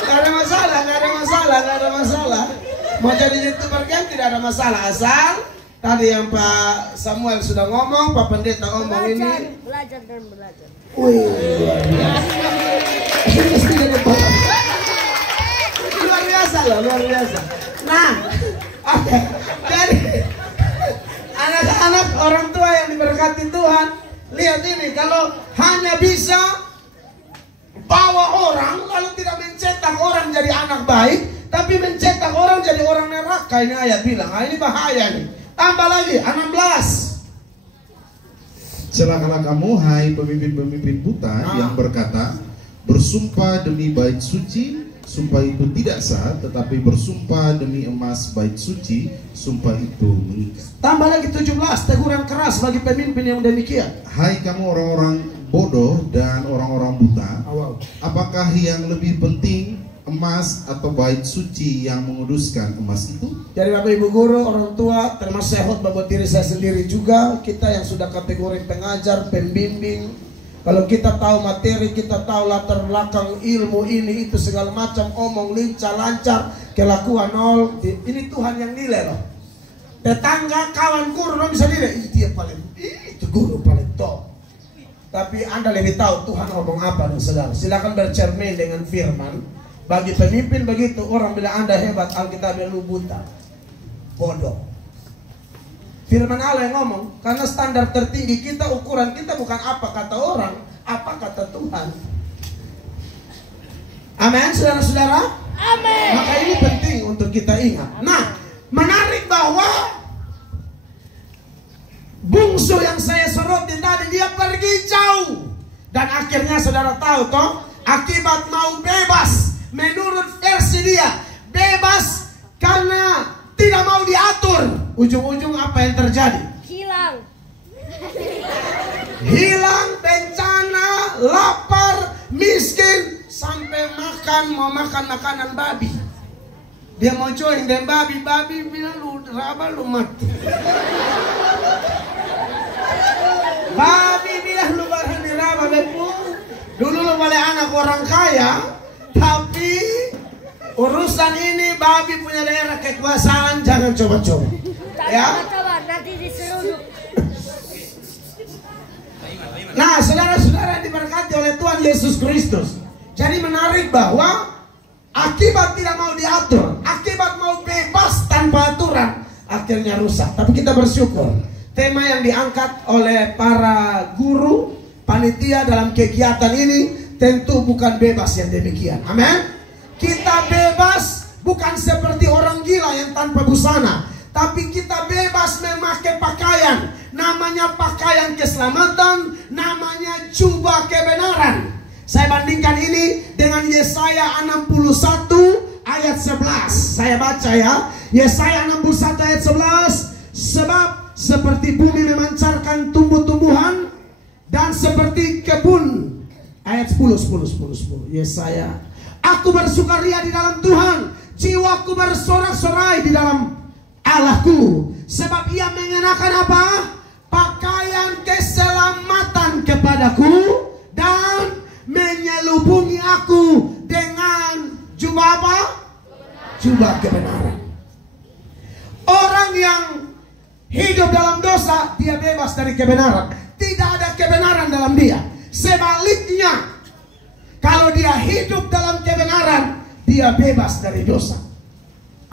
Gak ada masalah. Mau jadi YouTuber game tidak ada masalah, asal Tadi yang Pak Samuel sudah ngomong, Pak Pendeta ngomong ini. Belajar dan belajar. Wih, luar biasa. Luar biasa loh, luar biasa. Nah, oke. Jadi anak-anak orang tua yang diberkati Tuhan, lihat ini, kalau hanya bisa bawa orang lalu tidak mencetak orang jadi anak baik, tapi mencetak orang jadi orang neraka, ini ayat bilang. Nah, ini bahaya nih. Tambah lagi 16. Celakalah kamu, hai pemimpin-pemimpin buta yang berkata, bersumpah demi bait suci, sumpah itu tidak sah, tetapi bersumpah demi emas bait suci, sumpah itu mengikat. Tambah lagi 17, teguran keras bagi pemimpin yang demikian. Hai kamu orang-orang bodoh dan orang-orang buta, apakah yang lebih penting, emas atau bait suci yang menguduskan emas itu? Jadi Bapak Ibu guru, orang tua, termasuk saya khotbah buat diri saya sendiri juga, kita yang sudah kategori pengajar, pembimbing, kalau kita tahu materi, kita tahu latar belakang ilmu ini, itu segala macam, omong lincah, lancar, kelakuan nol, ini Tuhan yang nilai loh. Tetangga, kawan guru, lo bisa nilai, dia paling, itu guru paling top. Tapi Anda lebih tahu Tuhan ngomong apa dan saudara. Silakan bercermin dengan firman. Bagi pemimpin begitu, orang bilang Anda hebat, Alkitab lu buta, bodoh. Firman Allah yang ngomong, karena standar tertinggi kita, ukuran kita bukan apa kata orang, apa kata Tuhan. Amin, saudara-saudara. Amin. Maka ini penting untuk kita ingat. Nah, menarik bahwa bungsu yang saya soroti tadi, dia pergi jauh. Dan akhirnya saudara tahu toh, akibat mau bebas. Menurut versi dia, bebas karena tidak mau diatur. Ujung-ujung apa yang terjadi? Hilang. Hilang, bencana, lapar, miskin, sampai mau makan makanan babi. Dia mau join dengan babi bilang lu raba lu mati. Babi bilang lu barang diraba bepu. Dulu lu boleh anak orang kaya, tapi urusan ini babi punya daerah kekuasaan, jangan coba-coba. Ya. Nanti diseruduk. Nah, saudara-saudara diberkati oleh Tuhan Yesus Kristus. Jadi menarik bahwa akibat tidak mau diatur, akibat mau bebas tanpa aturan, akhirnya rusak. Tapi kita bersyukur. Tema yang diangkat oleh para guru, panitia dalam kegiatan ini tentu bukan bebas yang demikian. Amin. Kita bebas bukan seperti orang gila yang tanpa busana, tapi kita bebas memakai pakaian. Namanya pakaian keselamatan, namanya jubah kebenaran. Saya bandingkan ini dengan Yesaya 61 ayat 11. Saya baca ya. Yesaya 61 ayat 11. Sebab seperti bumi memancarkan tumbuh-tumbuhan dan seperti kebun. Ayat 10. Yesaya. Aku bersukaria di dalam Tuhan, jiwaku bersorak-sorai di dalam Allahku. Sebab ia mengenakan apa? Pakaian keselamatan kepadaku dan menyelubungi aku dengan jubah apa? Jubah kebenaran. Orang yang hidup dalam dosa, dia bebas dari kebenaran. Tidak ada kebenaran dalam dia. Sebaliknya, kalau dia hidup dalam kebenaran, dia bebas dari dosa.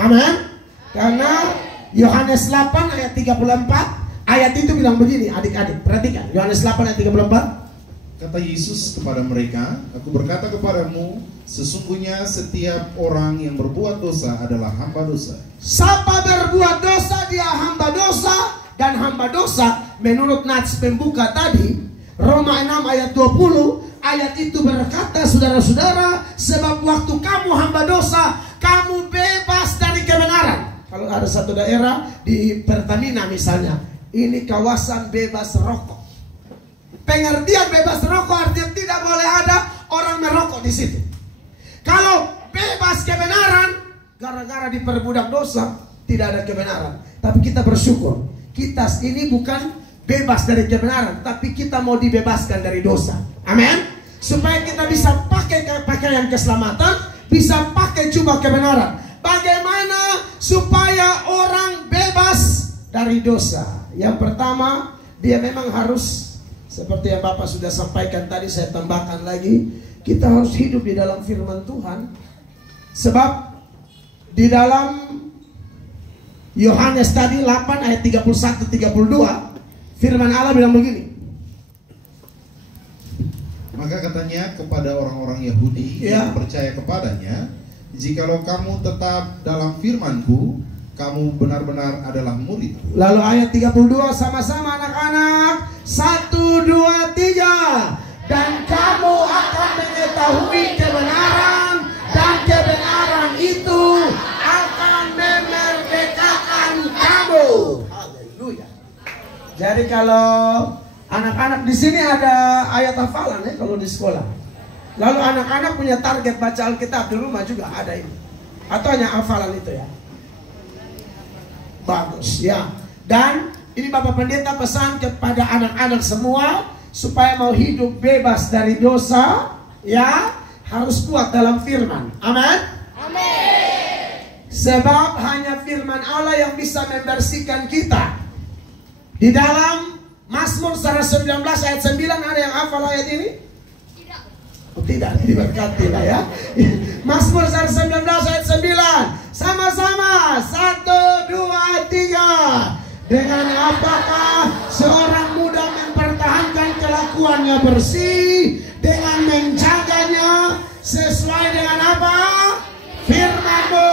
Amin. Karena Yohanes 8 ayat 34, ayat itu bilang begini, adik-adik, perhatikan. Yohanes 8 ayat 34. Kata Yesus kepada mereka, aku berkata kepadamu, sesungguhnya setiap orang yang berbuat dosa adalah hamba dosa. Siapa berbuat dosa, dia hamba dosa. Dan hamba dosa, menurut nats pembuka tadi, Roma 6 ayat 20, ayat itu berkata, saudara-saudara, sebab waktu kamu hamba dosa, kamu bebas dari kebenaran. Kalau ada satu daerah di Pertamina misalnya, ini kawasan bebas rokok. Pengertian bebas rokok artinya tidak boleh ada orang merokok di situ. Kalau bebas kebenaran, gara-gara diperbudak dosa, tidak ada kebenaran. Tapi kita bersyukur, kita ini bukan bebas dari kebenaran, tapi kita mau dibebaskan dari dosa. Amin. Supaya kita bisa pakai pakaian keselamatan, bisa pakai jubah kebenaran. Bagaimana supaya orang bebas dari dosa. Yang pertama, dia memang harus, seperti yang Bapak sudah sampaikan tadi, saya tambahkan lagi, kita harus hidup di dalam firman Tuhan. Sebab di dalam Yohanes tadi 8 ayat 31-32, firman Allah bilang begini. Maka katanya kepada orang-orang Yahudi yang percaya kepadanya, jikalau kamu tetap dalam firman-Ku, kamu benar-benar adalah murid-Ku. Lalu ayat 32 sama-sama anak-anak. 1, 2, 3. Dan kamu akan mengetahui kebenaran, dan kebenaran itu akan memerdekakan kamu. Haleluya. Jadi kalau anak-anak di sini ada ayat hafalan ya kalau di sekolah. Lalu anak-anak punya target baca Alkitab di rumah juga ada ini. Atau hanya hafalan itu ya? Bagus ya. Dan ini Bapak Pendeta pesan kepada anak-anak semua supaya mau hidup bebas dari dosa, ya harus kuat dalam firman. Amin. Amin. Sebab hanya firman Allah yang bisa membersihkan kita. Di dalam Mazmur 119 ayat 9 ada yang hafal ayat ini? Tidak. Oh, tidak, diberkati lah ya. Mazmur 119 ayat 9. Sama-sama. 1, 2, 3. Dengan apakah seorang muda mempertahankan kelakuannya bersih, dengan menjaganya sesuai dengan apa? Firman-Mu.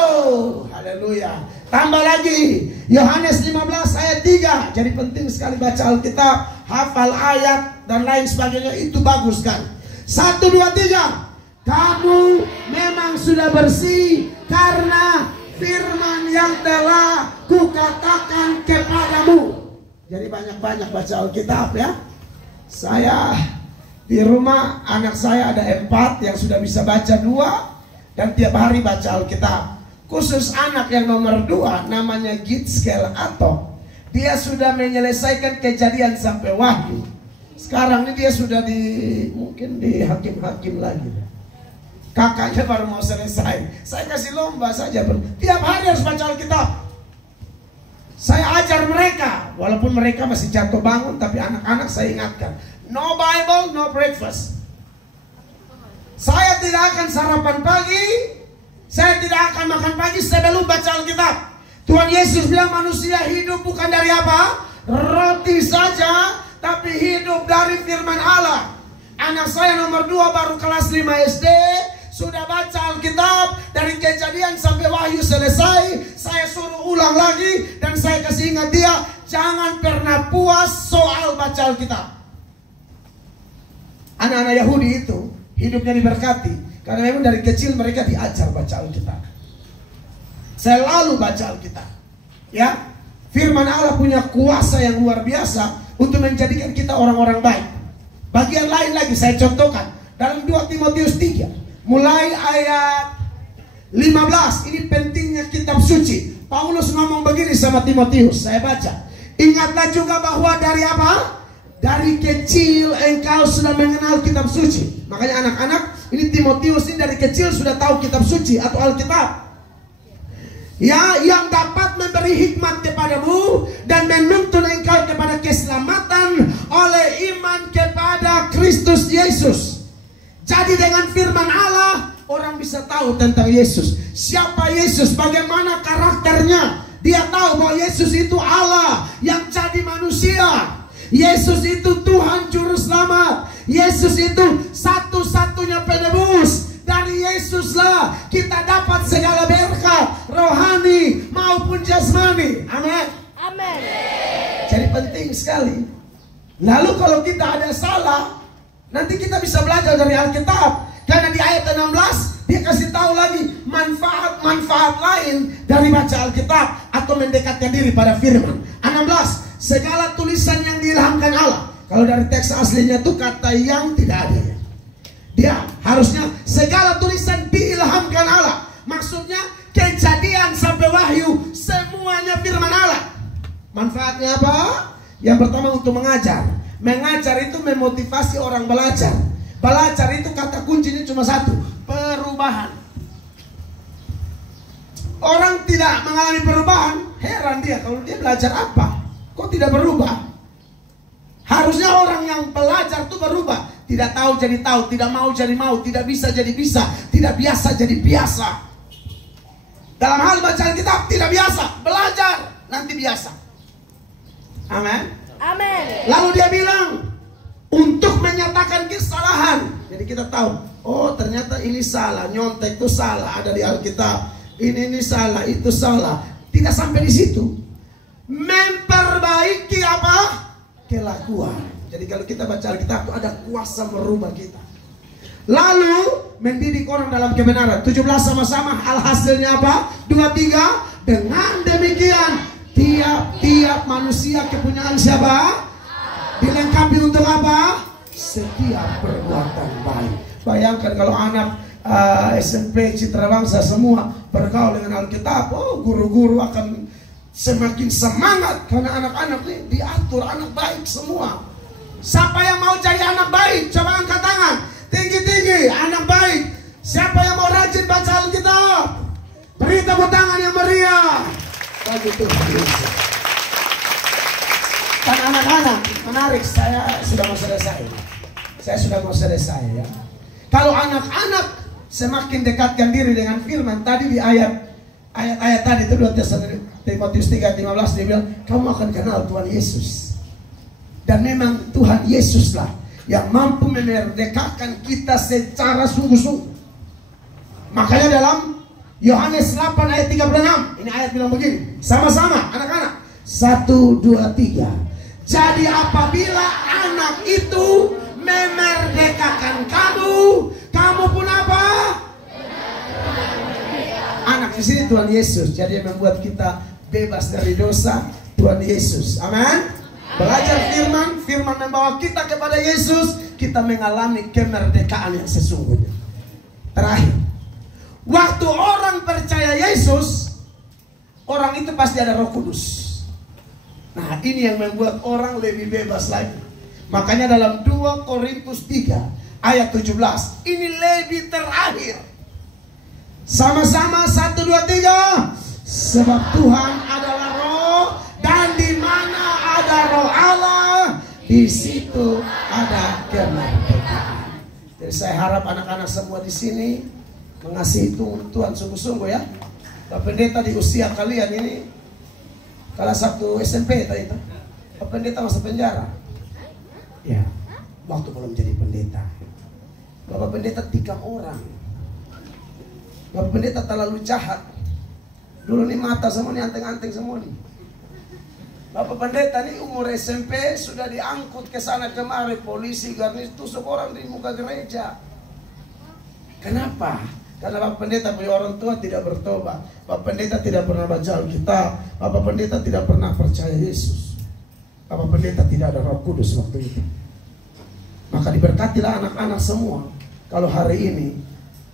Haleluya. Tambah lagi Yohanes 15 ayat 3. Jadi penting sekali baca Alkitab, hafal ayat dan lain sebagainya, itu bagus kan. 1, 2, 3. Kamu memang sudah bersih karena firman yang telah kukatakan kepadamu. Jadi banyak-banyak baca Alkitab ya. Saya di rumah, anak saya ada 4 yang sudah bisa baca 2, dan tiap hari baca Alkitab. Khusus anak yang nomor 2 namanya Gitskel Atok. Dia sudah menyelesaikan Kejadian sampai Wahyu. Sekarang ini dia sudah mungkin di hakim-hakim lagi. Kakaknya baru mau selesai. Saya kasih lomba saja. Tiap hari harus baca Alkitab. Saya ajar mereka. Walaupun mereka masih jatuh bangun, tapi anak-anak saya ingatkan. No Bible, no breakfast. Saya tidak akan sarapan pagi. Saya tidak akan makan pagi sebelum baca Alkitab. Tuhan Yesus bilang manusia hidup bukan dari apa? Roti saja, tapi hidup dari firman Allah. Anak saya nomor 2 baru kelas 5 SD. Sudah baca Alkitab dari Kejadian sampai Wahyu selesai. Saya suruh ulang lagi, dan saya kasih ingat dia, jangan pernah puas soal baca Alkitab. Anak-anak Yahudi itu hidupnya diberkati karena memang dari kecil mereka diajar baca Alkitab. Selalu baca Alkitab. Ya, firman Allah punya kuasa yang luar biasa untuk menjadikan kita orang-orang baik. Bagian lain lagi saya contohkan dalam 2 Timotius 3. Mulai ayat 15. Ini pentingnya kitab suci. Paulus ngomong begini sama Timotius. Saya baca. Ingatlah juga bahwa dari apa? Dari kecil engkau sudah mengenal kitab suci. Makanya anak-anak, ini Timotius ini dari kecil sudah tahu kitab suci atau Alkitab. Ya, yang dapat memberi hikmat kepadamu dan menuntun engkau kepada keselamatan oleh iman kepada Kristus Yesus. Jadi dengan firman Allah, orang bisa tahu tentang Yesus. Siapa Yesus, bagaimana karakternya. Dia tahu bahwa Yesus itu Allah yang jadi manusia. Yesus itu Tuhan Juru Selamat. Yesus itu satu-satunya penebus. Dari Yesuslah kita dapat segala berkat rohani maupun jasmani. Amin. Amin. Jadi penting sekali. Lalu kalau kita ada salah, nanti kita bisa belajar dari Alkitab. Karena di ayat 16 dia kasih tahu lagi manfaat-manfaat lain dari baca Alkitab atau mendekatkan diri pada firman. 16. Segala tulisan yang diilhamkan Allah. Kalau dari teks aslinya itu kata yang tidak ada. Dia harusnya segala tulisan diilhamkan Allah. Maksudnya Kejadian sampai Wahyu semuanya firman Allah. Manfaatnya apa? Yang pertama untuk mengajar. Mengajar itu memotivasi orang belajar. Belajar itu kata kuncinya cuma satu, perubahan. Orang tidak mengalami perubahan, Heran dia, kalau dia belajar apa? Kok tidak berubah? Harusnya orang yang belajar itu berubah. Tidak tahu jadi tahu, tidak mau jadi mau, tidak bisa jadi bisa, tidak biasa jadi biasa. Dalam hal bacaan kitab tidak biasa, belajar nanti biasa. Amin. Amin. Lalu dia bilang untuk menyatakan kesalahan. Jadi kita tahu, oh ternyata ini salah, nyontek itu salah, ada di Alkitab. Ini salah, itu salah. Tidak sampai di situ. Memperbaiki apa? Kelakuan. Jadi kalau kita baca Alkitab itu ada kuasa merubah kita. Lalu mendidik orang dalam kebenaran. 17 sama-sama, alhasilnya apa? 23. Dengan demikian tiap-tiap manusia kepunyaan siapa? Dilengkapi untuk apa? Setiap perbuatan baik. Bayangkan kalau anak SMP Citra Bangsa semua bergaul dengan Alkitab, oh guru-guru akan semakin semangat karena anak-anak ini diatur anak baik semua. Siapa yang mau jadi anak baik? Coba angkat tangan tinggi-tinggi, anak baik. Siapa yang mau rajin baca Alkitab? Beri tepuk tangan yang meriah. Begitu. Kan anak-anak menarik, saya sudah mau selesai. Saya sudah mau selesai ya. Kalau anak-anak semakin dekatkan diri dengan firman tadi di ayat-ayat tadi itu 2 Timotius 3:15 dia bilang kamu akan kenal Tuhan Yesus. Dan memang Tuhan Yesuslah yang mampu memerdekakan kita secara sungguh-sungguh. Makanya dalam Yohanes 8 ayat 36 ini ayat bilang begini, sama-sama anak-anak, 1, 2, 3. Jadi apabila anak itu memerdekakan kamu, kamu pun apa? Anak di sini Tuhan Yesus. Jadi yang membuat kita bebas dari dosa Tuhan Yesus. Amin. Belajar firman, firman membawa kita kepada Yesus, kita mengalami kemerdekaan yang sesungguhnya. Terakhir, waktu orang percaya Yesus, orang itu pasti ada Roh Kudus. Nah, ini yang membuat orang lebih bebas lagi. Makanya dalam 2 Korintus 3 ayat 17, ini lebih terakhir. Sama-sama 1, 2, 3. Sebab Tuhan adalah Roh, dan di mana ada Roh Allah, di situ ada kemerdekaan. Jadi saya harap anak-anak semua di sini mengasihi Tuhan sungguh-sungguh ya. Pak Pendeta di usia kalian ini, kelas 1 SMP tadi itu, Pak Pendeta masuk penjara. Ya, waktu belum jadi pendeta. Bapak Pendeta tikam orang. Bapak Pendeta terlalu jahat. Dulu nih mata semua nih, anteng-anteng semua nih. Bapak Pendeta nih umur SMP sudah diangkut ke sana kemari, polisi garnis tusuk orang di muka gereja. Kenapa? Karena Bapak Pendeta punya orang tua tidak bertobat. Bapak Pendeta tidak pernah baca Alkitab. Bapak Pendeta tidak pernah percaya Yesus. Bapak Pendeta tidak ada Roh Kudus waktu itu. Maka diberkatilah anak-anak semua. Kalau hari ini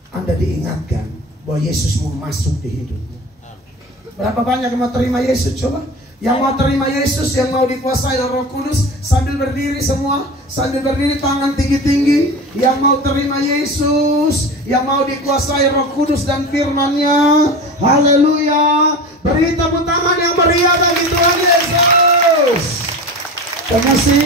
Anda diingatkan bahwa Yesus mau masuk di hidupmu. Berapa banyak yang mau terima Yesus? Coba. Yang mau terima Yesus, yang mau dikuasai oleh Roh Kudus, sambil berdiri semua, sambil berdiri tangan tinggi-tinggi. Yang mau terima Yesus, yang mau dikuasai Roh Kudus dan firman-Nya. Haleluya. Beri tepuk tangan yang meriah bagi Tuhan Yesus. Terima kasih.